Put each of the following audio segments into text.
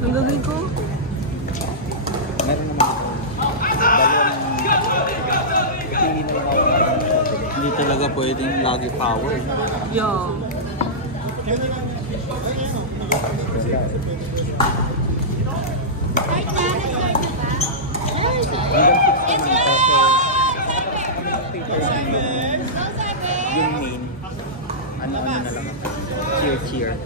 Ang gagawin ko? Meron naman ako. Dalawang pili na lang ako. Hindi talaga pwedeng lagi power. Yeah. Yung main, ano na lang ako. Cheer.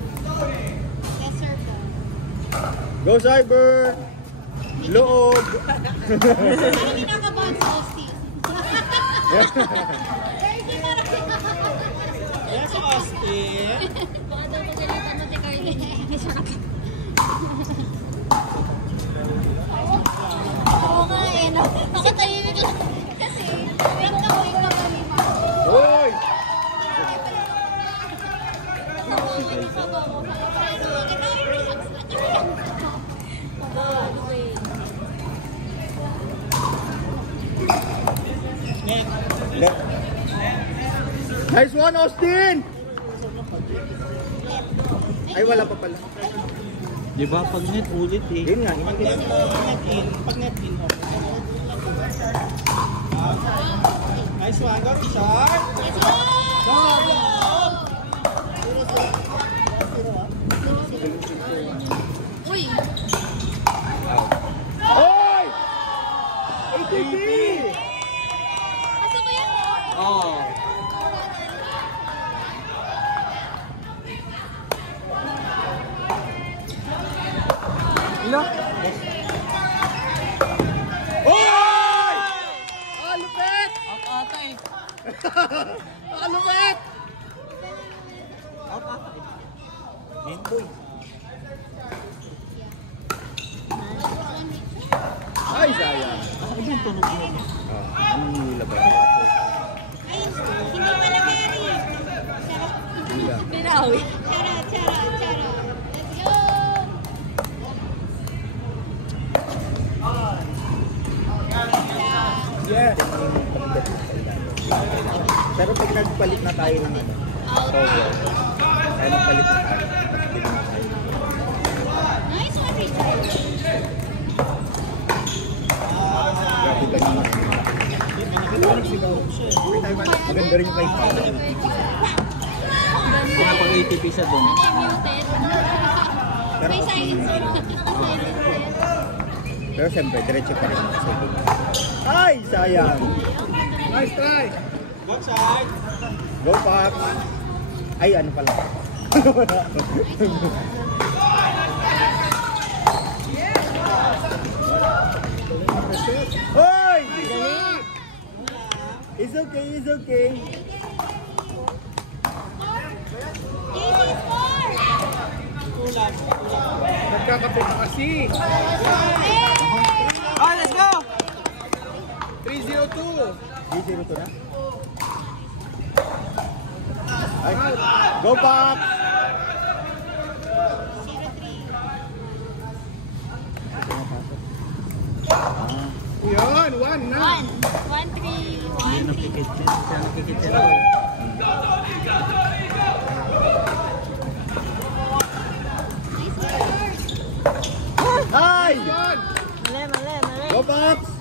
Go Cyber! Loob! Ano kinakabahan sa Austin? Yes, Austin! Baka daw pagalitan mo si Carly. Oo nga eh, no? Nakatahimik lang. Kasi, wait ka kami. Hoy! Nice one, Austin! Ay, wala pa pala. Di ba pag net ulit eh? Yun nga, Pag net in. Nice one, go Richard! Go! Uy! Hoy! ATP! Gusto ko yan. Oh. Ila? Hoy! Ah, lupet! Out ata eh. Ah, lupet! Out ata eh. Handboy. Ay, sayang. Ano yung tunog mo? Anong nila ba? Ay, hindi pala Mary. Nila. Pinawi. Charot. Let's go! Yes! Pero pag nagpalit na tayo ng ano, tower, tayo nagpalit na tayo. Nice one, Richard. Grabe ka naman. Maganda rin yung kay Pala. Mga pang ATP sa doon. Muted. May silencer. Pero siyempre, diretso pa rin sa second. Ay, sayang! Nice try! Go side! Go, Paps! Ay, ano pala? Hoy! It's okay, it's okay. Easy score! Nagkakape na kasi! Ah, let's go! 3-0-2! 3-0 to na? Ay, go, Paps! Yan! 1 na! 1-3. Hindi nakikit siya. Siya nakikit siya. Nice score! Ay! Yan! Mali. Go, Paps!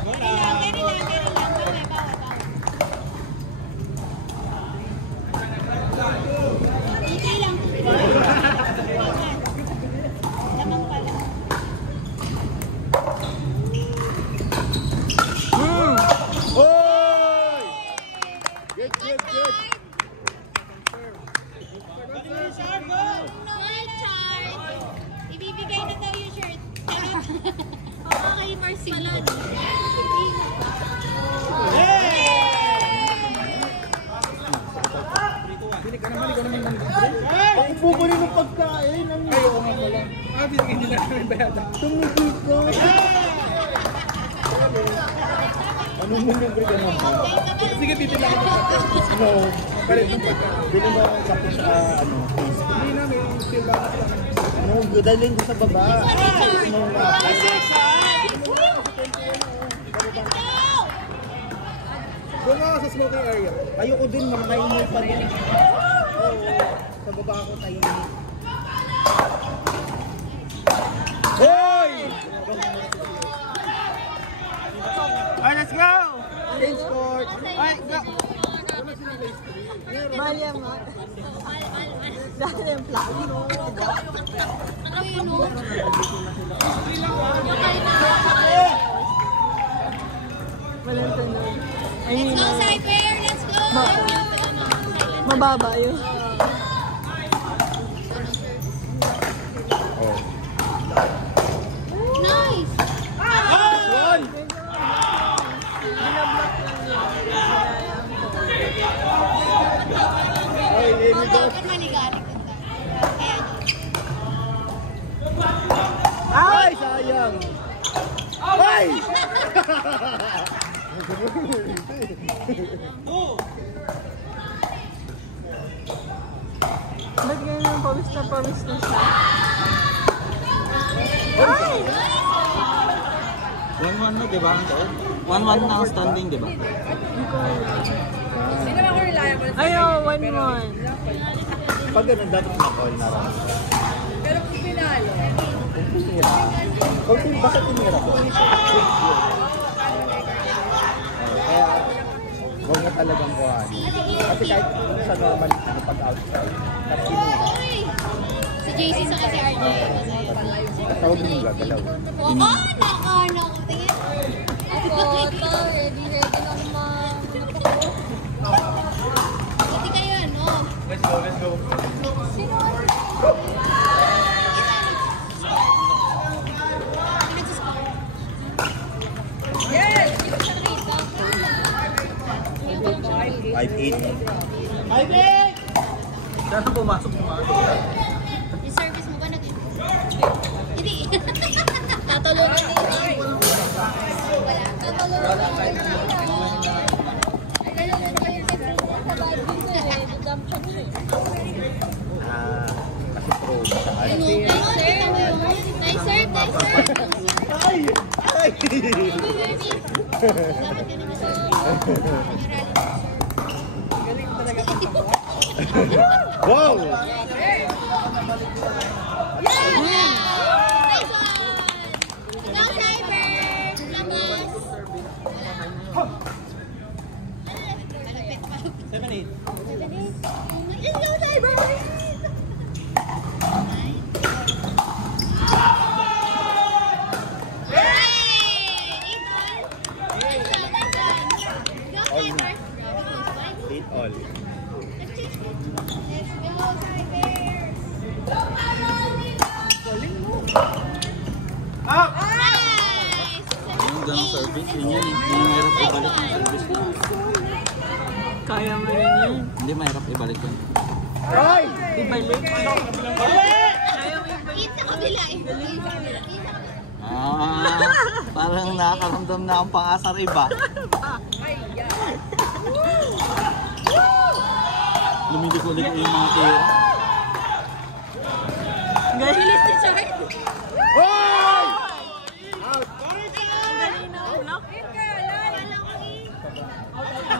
Carry lang. Bawa. Easy lang. Lamang pala. Hoy! Good. Richard! Ibibigay na daw yung shirt. Oo, kay Marcelon. Ang bubuli ng pagkain. Ayaw nga pala. Binigyan nila namin bayadan. Tumigil ka. Anong mangyari ka naman? Sige, bibila ka na. Ano? Bili mo ang kape sa face. Hindi na, may still back lang. Ano? Dalhin ko sa baba. Ano na? Doon ako sa smoking area. Ayoko din, makaingay pa rin. Oo. Sa baba ako tayo. Mahal yan, mahal. Dahil yung plano. Ano yun, no? Walang tunog. Let's go, Cyber! Let's go! Mababa yun. Oh. Nice! One! Binablock lang yun. Ay, Lenny Oh, daw. dapat manigaling ko ka. Kaya, Ay, sayang! Ay! Ba't ganyan pawis na siya? Ay! 1-1 na, di ba? 1-1 na ang standing, di ba? Ayaw, 1-1. Pag ganun, dapat na-call na rin. pero kung pinalo, Kung tinira. Basta tinira ko. Kaya, huwag na talagang buhanin. Kasi kahit sa normal na pag-outside, tapos tinira. si JC sa kasi RJ. Basta huwag mo gagalaw. Nakano ko. Tingin. Ako, ready na Pati kayo, ano? Let's go. Sino? Yes! 5-8. Saan pumasok mo? Yung service mo ba nag... Hindi. Tatulungan din. Wala. Tatulungan din. Kasi pro sa ano. Nice serve. Ay! Ay! Dapat ka naman Wow! Nice one! Ikaw, Cyber! Labas! Malapit. 7-8. Let's go, Cyber! Eight all. Yung gang service, yun yan. Hindi mahirap ibalik yung service na. Kaya mo rin yun. Hindi mahirap ibalik yun. Ay! Ibalik. Parang nakakaramdam na ang pang-asar iba. Lumiliko-liko yung mga tira. Bilis ni Char. Ay! Out!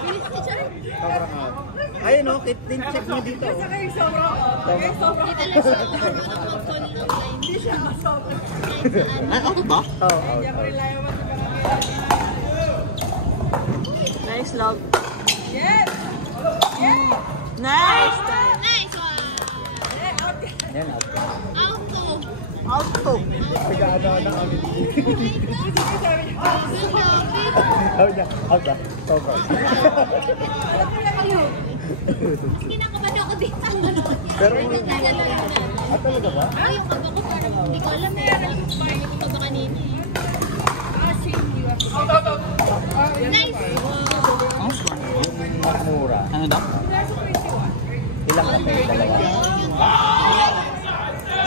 Bilis ni Char. Sobrang out. Ayun o, din check mo dito. Dito lang siya mag-online. Hindi siya masobra. Ay, out ba? Oh, out. Nice love. Nice time. Nice one. Yan, out. Out to. Out to. Nag-aano na kami. Out na. Out na. Sobrang. Kinakabahan ako dito. Pero, Nagdadala yun na. talaga ba? Ay, yung kaba ko parang hindi ko alam eh. Parang yung kaba kanina eh. Nice! Ang strong. Yung mura. Ano daw? Ilang kami? Dalawa?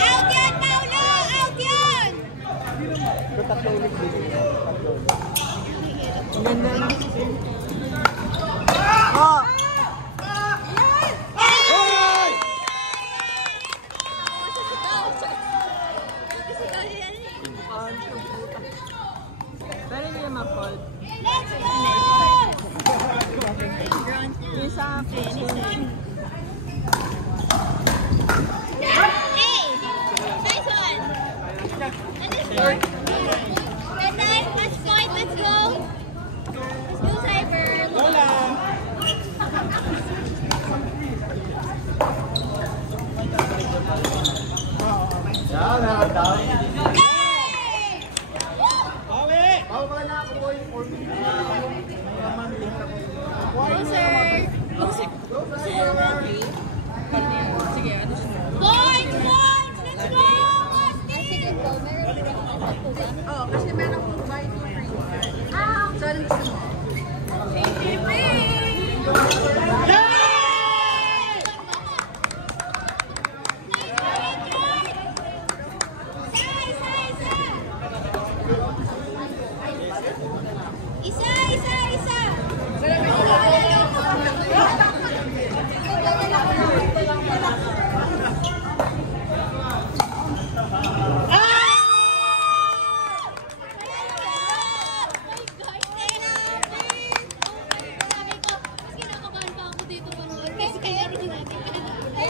Out yan, Paulo! Out yan! So, tatlo ulit din. Tatlo ulit. Ang ganda na. Oh! Ay! Pero hindi naman fault. Let's go! Yung sa akin, Hey! Nice one! Ano score? Red time, match point, let's go! Let's go, Cyber! Yeah, meron daw. Yay! Bawa ka na ako po yung 4 minutes. Go, sir. Sige, ano siya? Points! Let's go! Sige, go. Meron ka. Oo, kasi